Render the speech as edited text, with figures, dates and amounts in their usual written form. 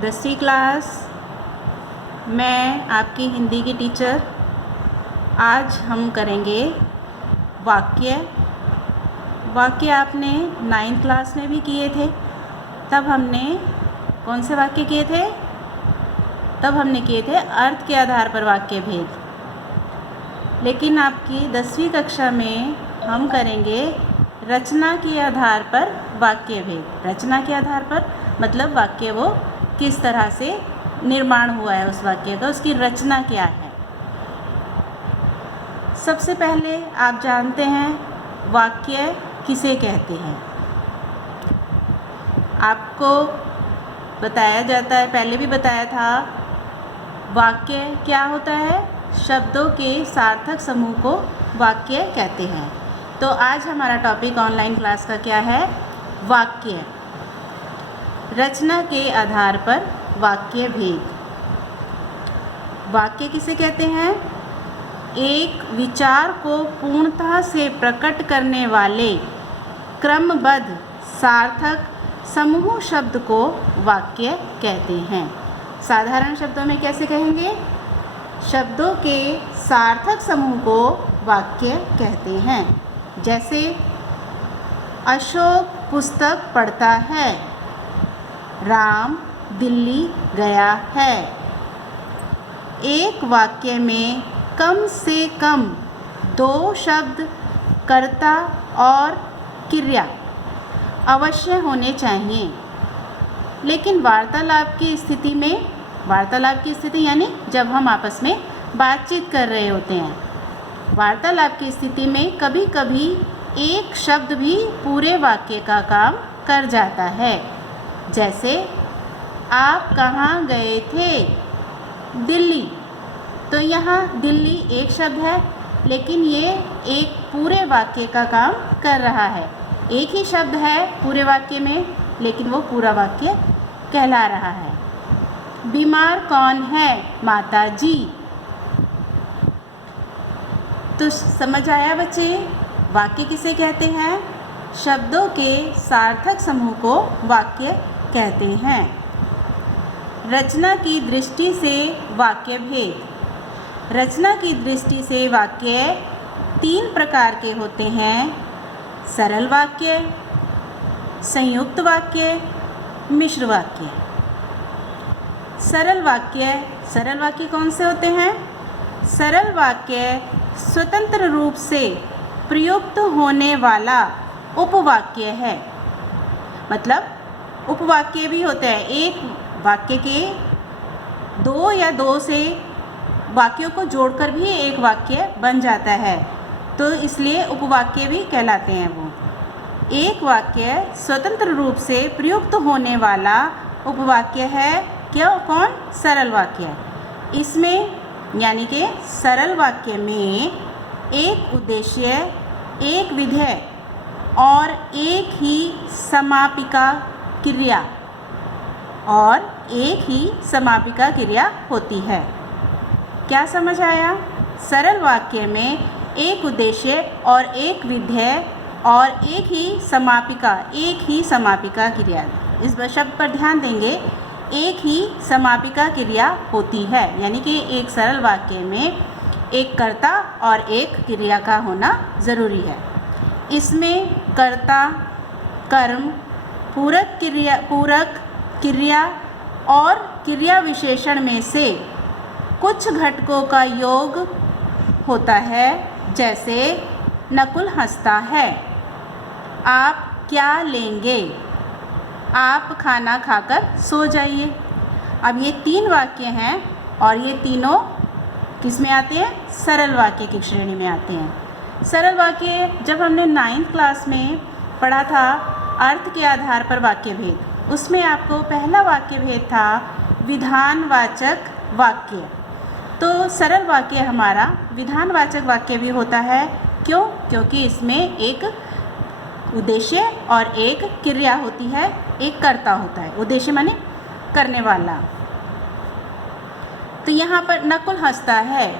10वीं क्लास। मैं आपकी हिंदी की टीचर। आज हम करेंगे वाक्य। वाक्य आपने 9th क्लास में भी किए थे। तब हमने कौन से वाक्य किए थे? तब हमने किए थे अर्थ के आधार पर वाक्य भेद। लेकिन आपकी 10वीं कक्षा में हम करेंगे रचना के आधार पर वाक्य भेद। रचना के आधार पर मतलब वाक्य वो किस तरह से निर्माण हुआ है, उस वाक्य का, उसकी रचना क्या है। सबसे पहले आप जानते हैं वाक्य किसे कहते हैं। आपको बताया जाता है, पहले भी बताया था, वाक्य क्या होता है? शब्दों के सार्थक समूह को वाक्य कहते हैं। तो आज हमारा टॉपिक ऑनलाइन क्लास का क्या है? वाक्य। रचना के आधार पर वाक्य भेद। वाक्य किसे कहते हैं? एक विचार को पूर्णतः से प्रकट करने वाले क्रमबद्ध सार्थक समूह शब्द को वाक्य कहते हैं। साधारण शब्दों में कैसे कहेंगे? शब्दों के सार्थक समूह को वाक्य कहते हैं। जैसे अशोक पुस्तक पढ़ता है, राम दिल्ली गया है। एक वाक्य में कम से कम 2 शब्द कर्ता और क्रिया अवश्य होने चाहिए। लेकिन वार्तालाप की स्थिति में, वार्तालाप की स्थिति यानी जब हम आपस में बातचीत कर रहे होते हैं, वार्तालाप की स्थिति में कभी कभी एक शब्द भी पूरे वाक्य का काम कर जाता है। जैसे आप कहाँ गए थे? दिल्ली। तो यहाँ दिल्ली एक शब्द है, लेकिन ये एक पूरे वाक्य का काम कर रहा है। एक ही शब्द है पूरे वाक्य में, लेकिन वो पूरा वाक्य कहला रहा है। बीमार कौन है? माता जी। तो समझ आया बच्चे, वाक्य किसे कहते हैं? शब्दों के सार्थक समूह को वाक्य कहते हैं। रचना की दृष्टि से वाक्य भेद। रचना की दृष्टि से वाक्य 3 प्रकार के होते हैं: सरल वाक्य, संयुक्त वाक्य, मिश्र वाक्य। सरल वाक्य कौन से होते हैं? सरल वाक्य स्वतंत्र रूप से प्रयुक्त होने वाला उपवाक्य है। मतलब उपवाक्य भी होते हैं। एक वाक्य के 2 या 2 से वाक्यों को जोड़कर भी एक वाक्य बन जाता है, तो इसलिए उपवाक्य भी कहलाते हैं वो। एक वाक्य स्वतंत्र रूप से प्रयुक्त होने वाला उपवाक्य है कौन? सरल वाक्य। इसमें यानी कि सरल वाक्य में एक उद्देश्य, एक विधेय और एक ही समापिका क्रिया होती है। क्या समझ आया? सरल वाक्य में एक उद्देश्य और एक विधेय और एक ही समापिका क्रिया। इस शब्द पर ध्यान देंगे, एक ही समापिका क्रिया होती है, यानी कि एक सरल वाक्य में एक कर्ता और एक क्रिया का होना ज़रूरी है। इसमें कर्ता, कर्म, पूरक क्रिया और क्रिया विशेषण में से कुछ घटकों का योग होता है। जैसे नकुल हंसता है, आप क्या लेंगे? आप खाना खाकर सो जाइए। अब ये 3 वाक्य हैं और ये तीनों किस में आते हैं? सरल वाक्य की श्रेणी में आते हैं। सरल वाक्य जब हमने 9th क्लास में पढ़ा था अर्थ के आधार पर वाक्य भेद, उसमें आपको पहला वाक्य भेद था विधानवाचक वाक्य। तो सरल वाक्य हमारा विधानवाचक वाक्य भी होता है। क्यों? क्योंकि इसमें एक उद्देश्य और एक क्रिया होती है, एक कर्ता होता है। उद्देश्य माने करने वाला। तो यहाँ पर नकुल हंसता है,